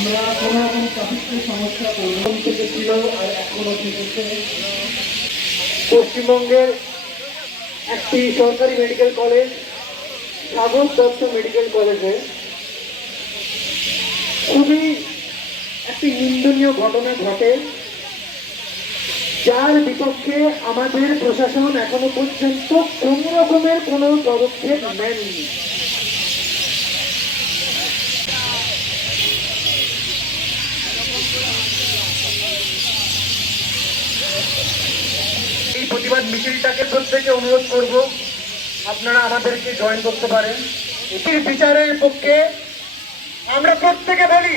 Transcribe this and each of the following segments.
আমরা কোনো রকম ট্রাফিকের সমস্যা প্রথম থেকে ছিল আর পশ্চিমবঙ্গের একটি সরকারি medical college Sagar Dutta medical কলেজে খুবই একটি নিন্দনীয় ঘটনা ঘটে, যার বিপক্ষে আমাদের প্রশাসন এখনও পর্যন্ত কোন রকমের কোনো পদক্ষেপ নেননি প্রতিবাদ মিছিলটাকে প্রত্যেকে অনুরোধ করব, আপনারা আমাদেরকে জয়েন করতে পারেন। এটির বিচারের পক্ষে আমরা প্রত্যেকে বলি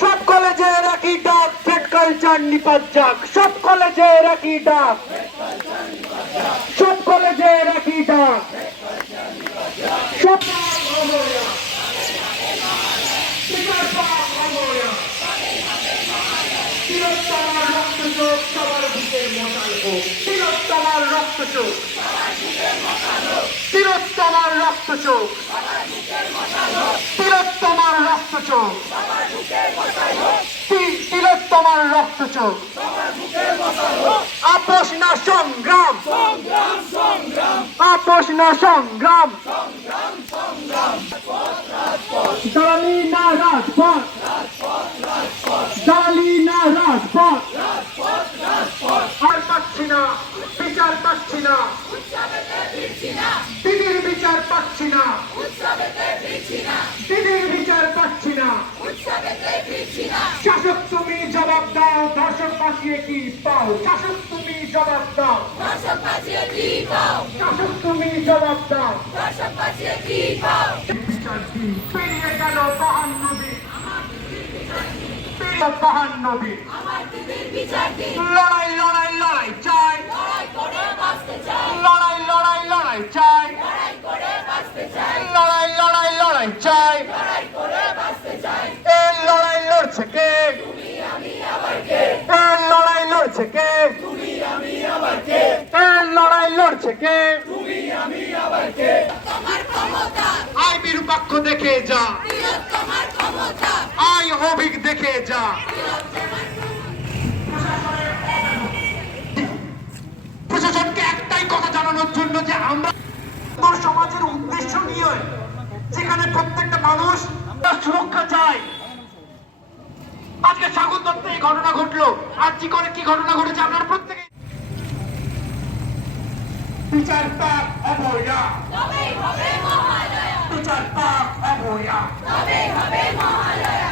সব কলেজে রাখি ডাক ফেট কালচার নিপাত যাক। সব কলেজে রাখি ডাক। সব কলেজে রাখি ডাক। সব তিলোত্তমার রক্ত চোখ তিলোত্তমার রক্ত চোখ তিলোত্তমার রক্ত চোখ রক্ত চোখ প্রশ্ন সংগ্রাম। সংগ্রাম সংগ্রাম জানি না রাজপথ বিচার পাচ্ছি না। দিদির বিচার পাচ্ছি না। শাসক তুমি জবাব দাও। দর্শক পাঠিয়ে কি পাও? শাসক তুমি জবাব দাও। শাসক তুমি জবাব দাও। বিচার কি পেরিয়ে গেল বাহান্ন দিন পেরিয়ে বাহান্ন দিন লড়াই লড়াই লড়াই চাই। লড়াই লড়াই লড়াই চাই লড়াই লড়াই লড়াই চাই এই লড়াই লড়ছে কে? এই লড়াই লড়ছে কে? এই লড়াই লড়ছে কে? আই বিরূপাক্ষ দেখে যা। আই অভিক দেখে যা। প্রশাসনকে একটাই কথা জানানোর জন্য যে আমরা সমাজের উদ্দেশ্য নিয়ে যেখানে প্রত্যেকটা মানুষ সুরক্ষা চায় আজকে সাগর দত্তে এই ঘটনা ঘটলো। আর কি করে কি ঘটনা ঘটেছে আপনারা প্রত্যেকে বিচার পাক অবয়া তবেই হবে মহালয়া। বিচার পাক অবয়া তবেই হবে মহালয়া।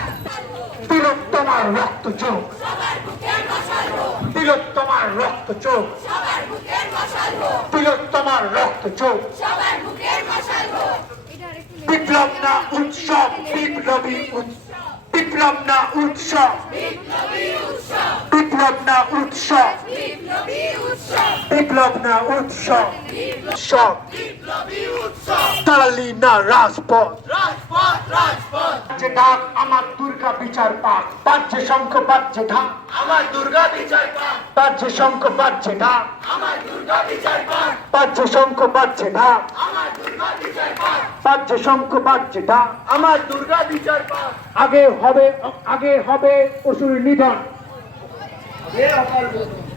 তিলোত্তমার রক্ত চোখ। সবার বুকের মশাল রক্ত চোখ। সবার বুকের মশাল হোক। তিলোত্তমার রক্ত চোখ। সবার বুকের মশাল বিপ্লব না উৎসব বিপ্লবী উৎ- বিপ্লব না উৎসব। বিপ্লবী না উৎসব। উৎসব বিপ্লব না উৎসব। সব তাড়ালি না রাজপথ। যে ডাক আমার দুর্গা বিচার পাক। বাজছে শঙ্খ বাজছে ঢাক। আমার দুর্গা বিচার পাক। বাজছে শঙ্খ বাজছে ঢাক। আমার দুর্গা বিচার পাক। বাজছে শঙ্খ বাজছে ঢাক। আমার দুর্গা বিচার পাক। বাজছে শঙ্খ ঢাক আমার দুর্গা বিচার আগে হবে আগে হবে অসুর নিধন।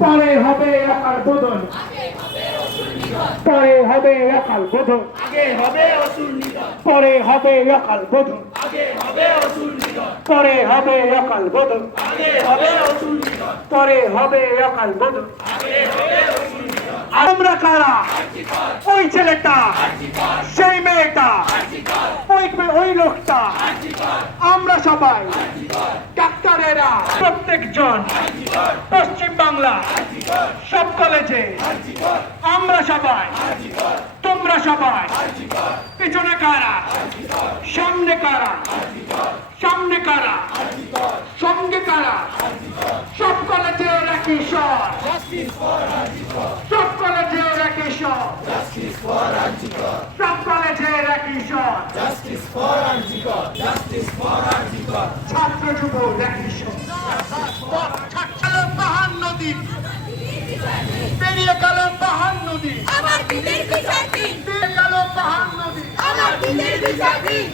পরে হবে অকাল বোধন পরে হবে অকাল বোধন আগে হবে অসুর নিধন। পরে হবে অকাল বোধন আগে হবে অসুর নিধন। পরে হবে অকাল বোধন আগে হবে অসুর নিধন। পরে হবে অকাল বোধন আমরা কারা? ওই ছেলেটা, সেই মেয়েটা, ওই ওই লোকটা। আমরা সবাই ডাক্তারেরা, প্রত্যেকজন পশ্চিম বাংলা সব কলেজে আমরা সবাই, তোমরা সবাই, পিছনে কারা? সামনে কারা? সামনে কারা? সঙ্গে কারা? সব কলেজে কিশোর সব কলেজের একই সব জাস্টিস ফর আরজিকর সব কলেজের একই সব justice for RG Kar justice for RG Kar ছাত্র যুব একই সব ছাড়ালো পাহাড় নদী পেরিয়ে গেল পাহাড় নদী। আমার দিনের বিচার দিন পেরিয়ে গেল পাহাড় নদী। আমার দিনের বিচার দিন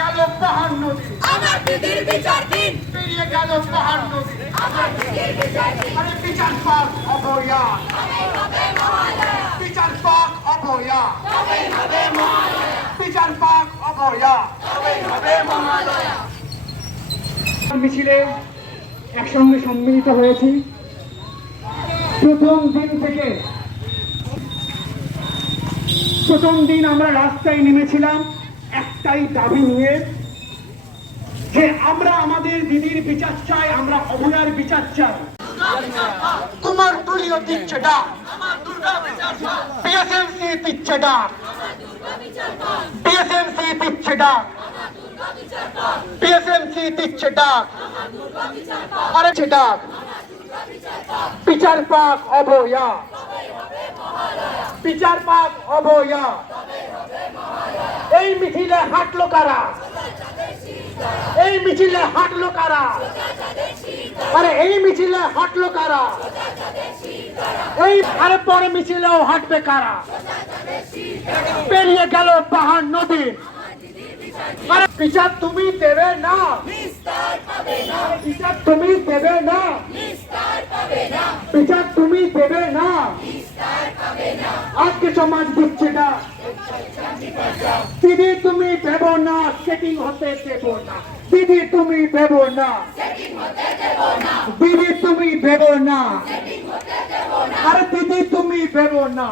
গেল পাহাড় নদী। আমার দিনের বিচার দিন। পেরিয়ে গেল পাহাড় নদী। আমার দিনের বিচার দিন। আরে বিচার পাক অবয়া। বিচার পাক অবয়া। বিচার পাক অবয়া। মিছিলে একসঙ্গে সম্মিলিত হয়েছি। প্রথম দিন থেকে প্রথম দিন আমরা রাস্তায় নেমেছিলাম। একটাই দাবি নিয়ে যে আমরা আমাদের দিদির বিচার চাই, আমরা অভয়ার বিচার চাই। তোমার দলীয় দিচ্ছে ডাক পিএসএমসি দিচ্ছে ডাক পিএসএমসি দিচ্ছে ডাক পিএসএমসি দিচ্ছে ডাক আরে ডাক বিচার পাক অবয়া বিচার পাক অবয়া এই মিছিলে হাঁটলো কারা? এই মিছিলে হাঁটলো কারা? আরে এই মিছিলে হাঁটলো কারা? এই আরে পরে মিছিলেও হাঁটবে কারা? পেরিয়ে গেল পাহাড় নদী। আরে তুমি দেবে না। তুমি দেবে না। বিচার তুমি দেবে না। আজকে সমাজ দিচ্ছে না। দিদি তুমি দেব না, সেটিং হতে দেব না। দিদি তুমি দেব না। দিদি তুমি দেব না। আর দিদি তুমি দেব না।